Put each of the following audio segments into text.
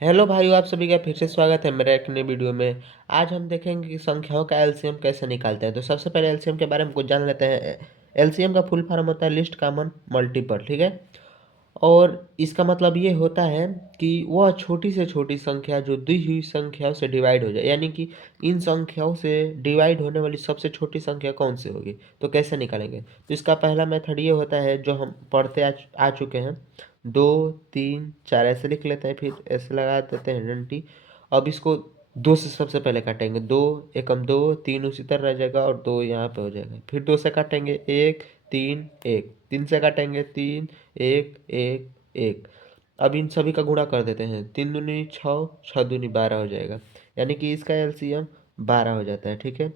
Hello भाइयों, आप सभी का फिर से स्वागत है मेरे एक नए वीडियो में। आज हम देखेंगे कि संख्याओं का एलसीएम कैसे निकालते हैं। तो सबसे पहले एलसीएम के बारे में कुछ जान लेते हैं। एलसीएम का फुल फॉर्म होता है लिस्ट कॉमन मल्टीपल, ठीक है। और इसका मतलब ये होता है कि वह छोटी से छोटी संख्या जो दी हुई संख्याओं से डिवाइड हो जाए, यानी कि इन संख्याओं से डिवाइड होने वाली सबसे छोटी संख्या कौन सी होगी। तो कैसे निकालेंगे, तो इसका पहला मेथड ये होता है जो हम पढ़ते आ चुके हैं। 2 3 4 ऐसे लिख लेते हैं, फिर ऐसे लगा देते हैं डंटी। अब इसको दो से सबसे पहले काटेंगे, दो एकम दो, तीन उसी तरह रह जाएगा और दो यहाँ पे हो जाएगा। फिर दो से काटेंगे एक, तीन एक, तीन से काटेंगे तीन, एक एक एक। अब इन सभी का गुणा कर देते हैं, तीन दूनी छः, छः दूनी 12 हो जाएगा। यानी कि इसका एलसीएम 12 हो जाता है, ठीक है।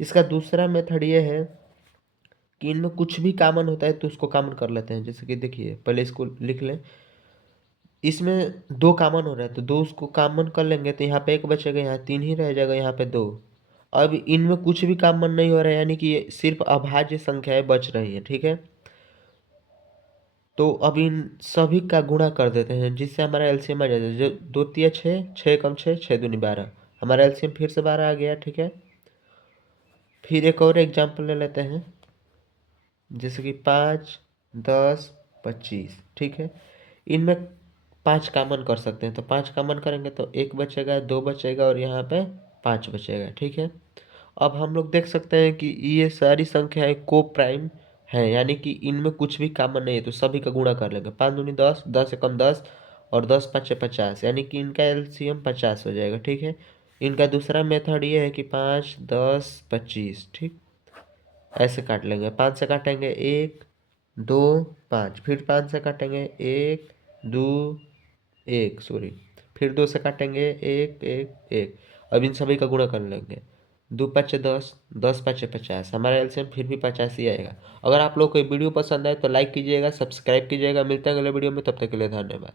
इसका दूसरा मेथड ये है कि इनमें कुछ भी कॉमन होता है तो उसको कॉमन कर लेते हैं। जैसे कि देखिए, पहले इसको लिख लें। इसमें दो कॉमन हो रहा है तो दो उसको कॉमन कर लेंगे, तो यहाँ पे एक बचेगा, यहाँ तीन ही रह जाएगा, यहाँ पे दो। अब इनमें कुछ भी कॉमन नहीं हो रहा है, यानी कि ये सिर्फ अभाज्य संख्याएं बच रही है, ठीक है। तो अब इन सभी का गुणा कर देते हैं जिससे हमारा एलसीएम आ जाता है। जो दो तिया छः, छः कम छः, छः दूनी 12, हमारा एलसीएम फिर से 12 आ गया, ठीक है। फिर एक और एग्जाम्पल ले लेते हैं, जैसे कि 5 10 25, ठीक है। इनमें पाँच कॉमन कर सकते हैं, तो पाँच कॉमन करेंगे तो एक बचेगा, दो बचेगा और यहाँ पे पाँच बचेगा, ठीक है। अब हम लोग देख सकते हैं कि ये सारी संख्याएं को प्राइम है, यानी कि इनमें कुछ भी कॉमन नहीं है, तो सभी का गुणा कर लेंगे। पाँच दूनी 10, 10 एकम 10 और 10 पाँचे 50, यानी कि इनका एलसीएम 50 हो जाएगा, ठीक है। इनका दूसरा मेथड ये है कि 5 10 25, ठीक। ऐसे काट लेंगे, पाँच से काटेंगे एक, दो, पाँच, फिर पाँच से काटेंगे एक, दो, एक, सॉरी, फिर दो से काटेंगे एक एक एक। अब इन सभी का गुणा कर लेंगे, दो पाँचे 10, 10 पाँचे 50, हमारा एलसीएम फिर भी 50 ही आएगा। अगर आप लोग को ये वीडियो पसंद आए तो लाइक कीजिएगा, सब्सक्राइब कीजिएगा। मिलते हैं अगले वीडियो में, तब तक के लिए धन्यवाद।